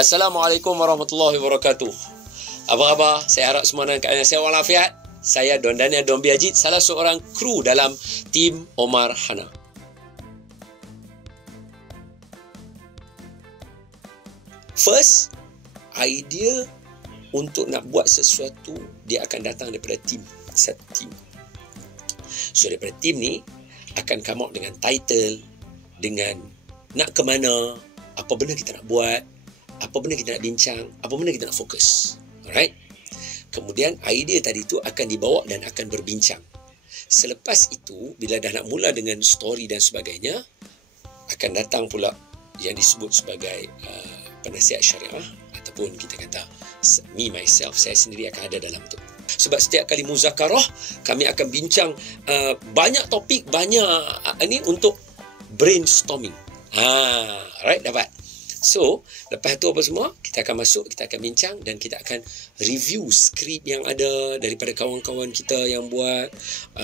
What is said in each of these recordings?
Assalamualaikum warahmatullahi wabarakatuh. Apa khabar? Saya harap semua dalam keadaan sihat walafiat. Saya Don Daniel Don Biajid, salah seorang kru dalam tim Omar Hana. First, idea untuk nak buat sesuatu dia akan datang daripada tim. Satu tim. So daripada tim ni akan come out dengan title, dengan nak ke mana, apa benda kita nak buat, apa benda kita nak bincang, apa benda kita nak fokus. Alright? Kemudian idea tadi tu akan dibawa dan akan berbincang. Selepas itu, bila dah nak mula dengan story dan sebagainya, akan datang pula yang disebut sebagai penasihat syariah, ataupun kita kata me myself, saya sendiri akan ada dalam tu. Sebab setiap kali muzakarah kami akan bincang banyak topik, banyak ni untuk brainstorming. Right, dapat. So, lepas tu apa semua, kita akan masuk, kita akan bincang dan kita akan review skrip yang ada daripada kawan-kawan kita yang buat.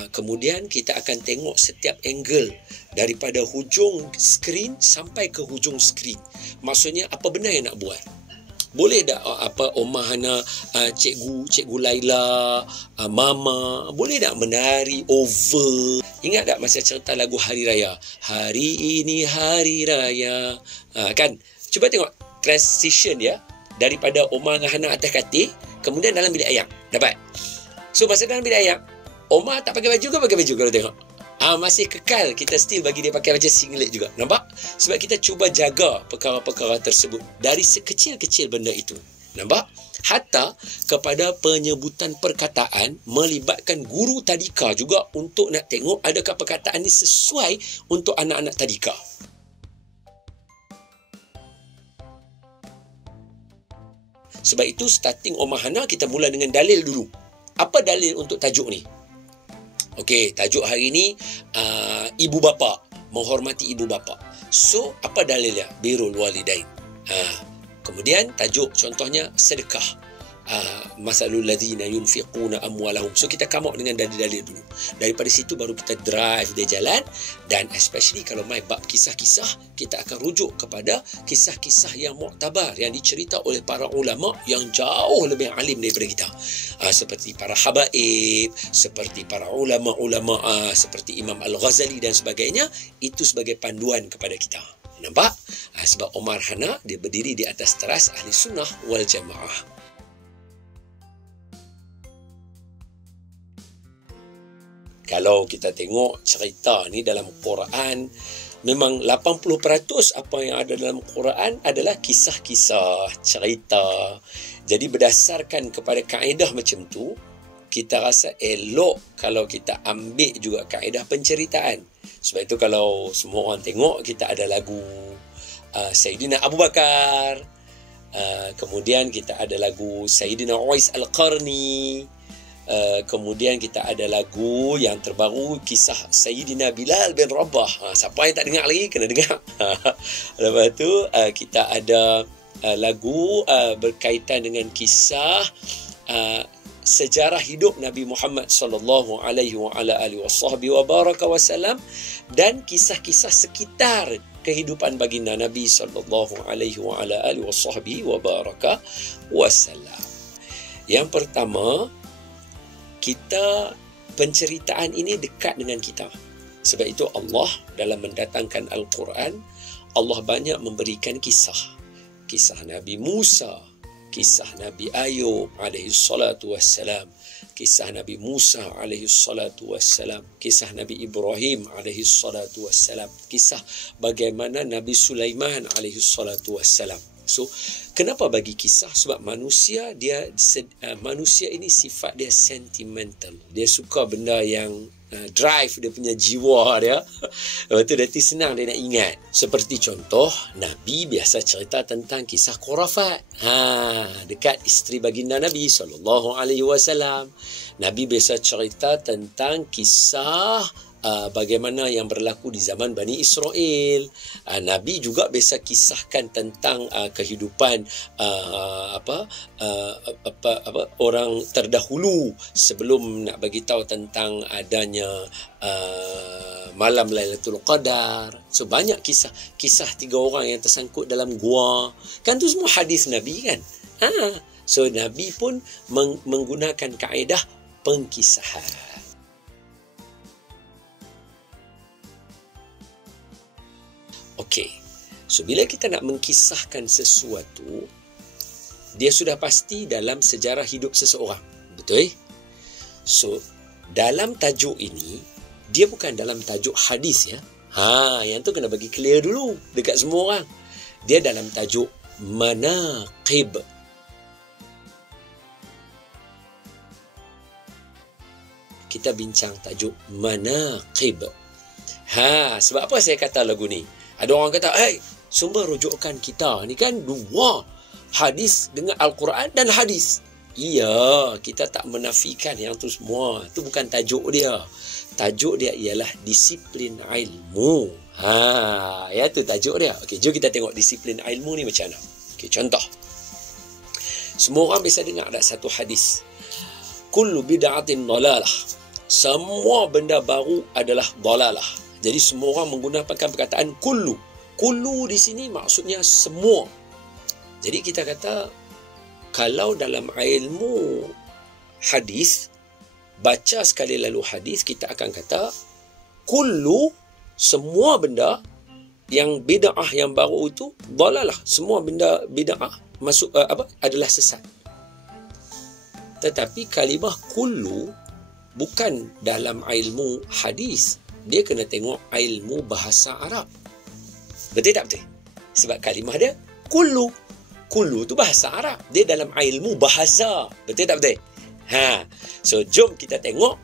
Kemudian kita akan tengok setiap angle daripada hujung skrin sampai ke hujung skrin. Maksudnya apa benda yang nak buat. Boleh tak Omar Hana, cikgu Laila, Mama, boleh tak menari over? Ingat tak masa cerita lagu Hari Raya? Hari ini Hari Raya. Kan? Cuba tengok transition dia daripada Omar dengan Hana atas katil, kemudian dalam bilik ayam. Dapat? So, masa dalam bilik ayam, Omar tak pakai baju ke pakai baju kalau tengok? Masih kekal, kita still bagi dia pakai macam singlet juga. Nampak? Sebab kita cuba jaga perkara-perkara tersebut dari sekecil-kecil benda itu. Nampak? Hatta kepada penyebutan perkataan melibatkan guru tadika juga untuk nak tengok adakah perkataan ini sesuai untuk anak-anak tadika. Sebab itu starting Omar Hana kita mula dengan dalil dulu. Apa dalil untuk tajuk ni? Okey, tajuk hari ni ibu bapa, menghormati ibu bapa. So, apa dalilnya? Birrul walidain. Kemudian tajuk contohnya sedekah. Masalul ladzina yunfiquna amwalahum. So kita come out dengan dalil-dalil dulu. Daripada situ baru kita drive dia jalan, dan especially kalau mai bab kisah-kisah, kita akan rujuk kepada kisah-kisah yang muktabar yang dicerita oleh para ulama yang jauh lebih alim daripada kita. Seperti para habaib, seperti para ulama-ulama seperti Imam Al-Ghazali dan sebagainya, itu sebagai panduan kepada kita. Nampak? Sebab Omar Hana dia berdiri di atas teras ahli sunnah wal jamaah. Kalau kita tengok cerita ni dalam Quran, memang 80% apa yang ada dalam Quran adalah kisah-kisah, cerita. Jadi berdasarkan kepada kaedah macam tu, kita rasa elok kalau kita ambil juga kaedah penceritaan. Sebab itu kalau semua orang tengok, kita ada lagu Sayyidina Abu Bakar, kemudian kita ada lagu Sayyidina Uwais Al-Qarni, kemudian kita ada lagu yang terbaru, kisah Sayyidina Bilal bin Rabah. Siapa yang tak dengar lagi, kena dengar. Lepas tu kita ada lagu berkaitan dengan kisah sejarah hidup Nabi Muhammad sallallahu alaihi wasallam dan kisah-kisah sekitar kehidupan baginda Nabi sallallahu alaihi wasallam. Yang pertama, kita penceritaan ini dekat dengan kita. Sebab itu Allah dalam mendatangkan Al-Quran, Allah banyak memberikan kisah. Kisah Nabi Musa, kisah Nabi Ayub alaihi salatu wassalam, kisah Nabi Musa alaihi salatu wassalam, kisah Nabi Ibrahim alaihi salatu wassalam, kisah bagaimana Nabi Sulaiman alaihi salatu wassalam. So, kenapa bagi kisah? Sebab manusia ini sifat dia sentimental. Dia suka benda yang drive dia punya jiwa dia. Lepas tu nanti senang dia nak ingat. Seperti contoh, Nabi biasa cerita tentang kisah khurafat. Dekat isteri baginda Nabi sallallahu alaihi wasallam. Nabi biasa cerita tentang kisah bagaimana yang berlaku di zaman Bani Israel. Nabi juga biasa kisahkan tentang kehidupan orang terdahulu sebelum nak bagi tahu tentang adanya malam Lailatul Qadar. So banyak kisah 3 orang yang tersangkut dalam gua. Kan tu semua hadis Nabi kan. So Nabi pun menggunakan kaedah pengkisahan. Okey. So bila kita nak mengkisahkan sesuatu, dia sudah pasti dalam sejarah hidup seseorang. Betul? So dalam tajuk ini, dia bukan dalam tajuk hadis ya. Yang tu kena bagi clear dulu dekat semua orang. Dia dalam tajuk manaqib. Kita bincang tajuk manaqib. Sebab apa saya kata lagu ni? Ada orang kata, sumber rujukan kita ni kan 2. Hadis dengan Al-Quran dan hadis. Ya, kita tak menafikan yang tu semua. Itu bukan tajuk dia. Tajuk dia ialah disiplin ilmu. Ya tu tajuk dia. Okey, jom kita tengok disiplin ilmu ni macam mana. Okey, contoh. Semua orang biasa dengar ada satu hadis. Kullu bid'atin dalalah. Semua benda baru adalah dalalah. Jadi semua orang menggunakan perkataan kullu. Kullu di sini maksudnya semua. Jadi kita kata, kalau dalam ilmu hadis, baca sekali lalu hadis, kita akan kata kullu, semua benda yang bid'ah yang baru itu dalalah. Semua benda bid'ah masuk adalah sesat. Tetapi kalimah kullu bukan dalam ilmu hadis. Dia kena tengok ilmu bahasa Arab. Betul tak betul? Sebab kalimah dia kullu. Kullu tu bahasa Arab. Dia dalam ilmu bahasa. Betul tak betul? So jom kita tengok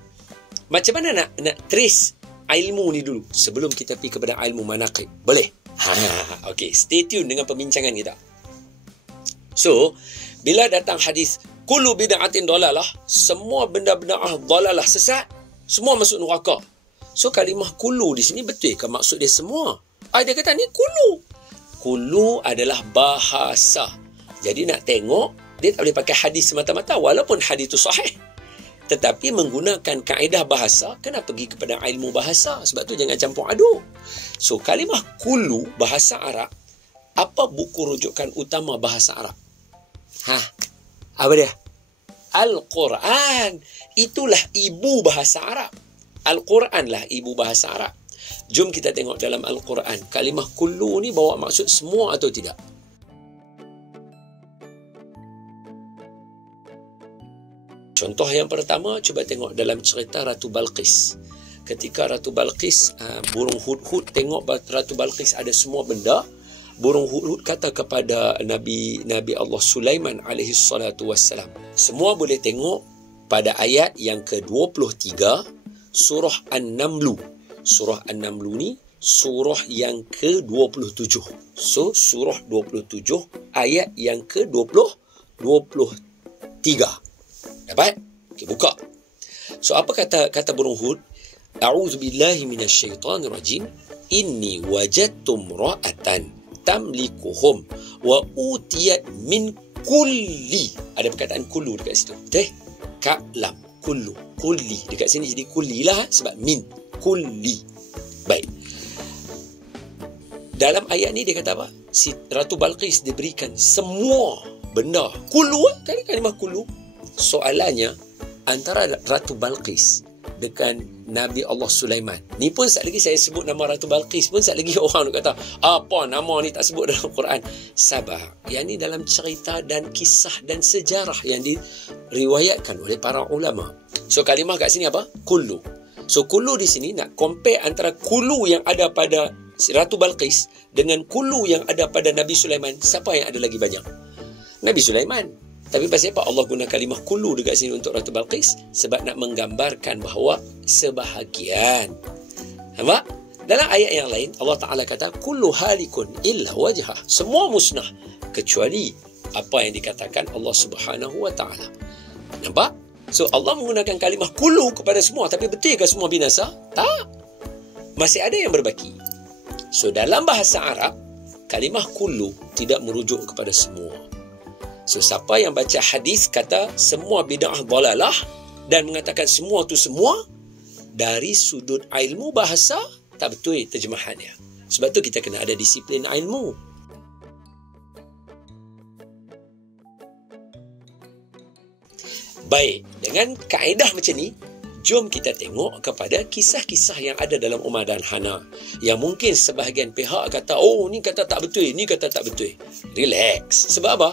macam mana nak trace ilmu ni dulu sebelum kita pergi kepada ilmu manaqib. Boleh? Okey, stay tune dengan perbincangan kita. So, bila datang hadis kullu bid'atin dalalah, semua benda-benda dalalah sesat, semua masuk neraka. So kalimah kullu di sini betul ke maksud dia semua? Dia kata ni kullu. Kullu adalah bahasa. Jadi nak tengok, dia tak boleh pakai hadis semata-mata walaupun hadis itu sahih. Tetapi menggunakan kaedah bahasa, kena pergi kepada ilmu bahasa. Sebab tu jangan campur aduk. So kalimah kullu bahasa Arab, apa buku rujukan utama bahasa Arab? Apa dia? Al-Quran. Itulah ibu bahasa Arab. Al-Quran lah ibu bahasa Arab. Jom kita tengok dalam Al-Quran. Kalimah kullu ni bawa maksud semua atau tidak? Contoh yang pertama, cuba tengok dalam cerita Ratu Balqis. Ketika Ratu Balqis, burung hudhud tengok Ratu Balqis ada semua benda, burung hudhud kata kepada Nabi Allah Sulaiman alaihi salatu wassalam, semua boleh tengok pada ayat yang ke-23 surah An-Namlu. Surah An-Namlu ni surah yang ke-27. So surah 27 ayat yang ke-23. Dapat? Okay, buka. So apa kata burung hud? A'udzubillahi minasyaitonirrajim. Inni wajadtum ra'atan tamlikuhum wa utiyat min kulli. Ada perkataan kullu dekat situ. Betul? Ka'lam. Kullu. Kulli. Dekat sini jadi kulli lah sebab min. Kulli. Baik. Dalam ayat ni dia kata apa? Si Ratu Balqis diberikan semua benda. Kullu kan kalimah kullu. Soalannya antara Ratu Balqis dengan Nabi Allah Sulaiman. Ni pun sekali lagi saya sebut nama Ratu Balqis pun sekali lagi orang nak kata, apa nama ni tak sebut dalam Quran? Sabar. Yang ni dalam cerita dan kisah dan sejarah yang diriwayatkan oleh para ulama. So kalimah kat sini apa? Kullu. So kullu di sini nak compare antara kullu yang ada pada Ratu Balqis dengan kullu yang ada pada Nabi Sulaiman. Siapa yang ada lagi banyak? Nabi Sulaiman. Tapi pasal apa Allah guna kalimah kullu dekat sini untuk Ratu Balqis? Sebab nak menggambarkan bahawa sebahagian. Nampak? Dalam ayat yang lain Allah Ta'ala kata kullu halikun illa wajhah. Semua musnah kecuali apa yang dikatakan Allah Subhanahu wa Ta'ala. Nampak? So Allah menggunakan kalimah kullu kepada semua. Tapi betul ke semua binasa? Tak. masih ada yang berbaki. So, dalam bahasa Arab, kalimah kullu tidak merujuk kepada semua. So, siapa yang baca hadis kata semua bid'ah dalalah dan mengatakan semua tu semua, dari sudut ilmu bahasa, tak betul terjemahannya. Sebab tu kita kena ada disiplin ilmu. Baik, dengan kaedah macam ni, jom kita tengok kepada kisah-kisah yang ada dalam Umar dan Hana. Yang mungkin sebahagian pihak kata, oh ni kata tak betul, ni kata tak betul. Relax. Sebab apa?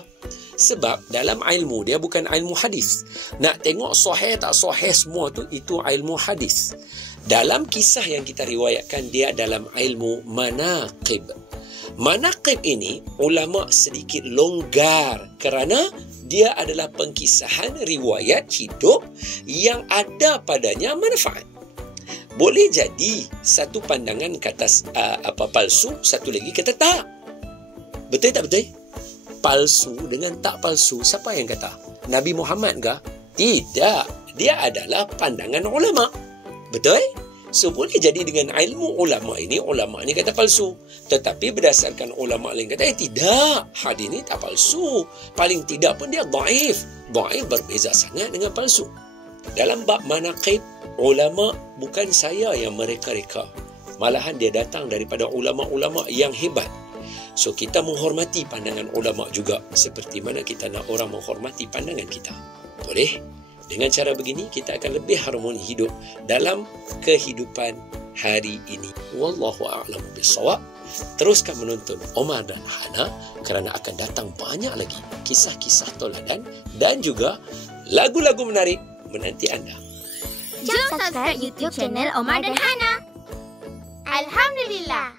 Sebab dalam ilmu dia bukan ilmu hadis. Nak tengok sahih tak sahih semua tu, itu ilmu hadis. Dalam kisah yang kita riwayatkan, dia dalam ilmu manaqib. Manaqib ini ulama sedikit longgar kerana dia adalah pengkisahan riwayat hidup yang ada padanya manfaat. Boleh jadi satu pandangan kata palsu, satu lagi kata tak. Betul tak betul? Palsu dengan tak palsu, siapa yang kata? Nabi Muhammad ke? Tidak. Dia adalah pandangan ulama. Betul? So, boleh jadi dengan ilmu ulama ini kata palsu. Tetapi berdasarkan ulama lain kata, tidak. Hadis ini tak palsu. Paling tidak pun dia dhaif. Dhaif berbeza sangat dengan palsu. Dalam bab manaqib, ulama bukan saya yang mereka-reka. Malahan dia datang daripada ulama-ulama yang hebat. So, kita menghormati pandangan ulama juga. Seperti mana kita nak orang menghormati pandangan kita. Boleh? Dengan cara begini, kita akan lebih harmoni hidup dalam kehidupan hari ini. Wallahu a'lam bishawab. Teruskan menonton Umar dan Hana kerana akan datang banyak lagi kisah-kisah toladan dan juga lagu-lagu menarik menanti anda. Jom subscribe YouTube channel Omar dan Hana. Alhamdulillah.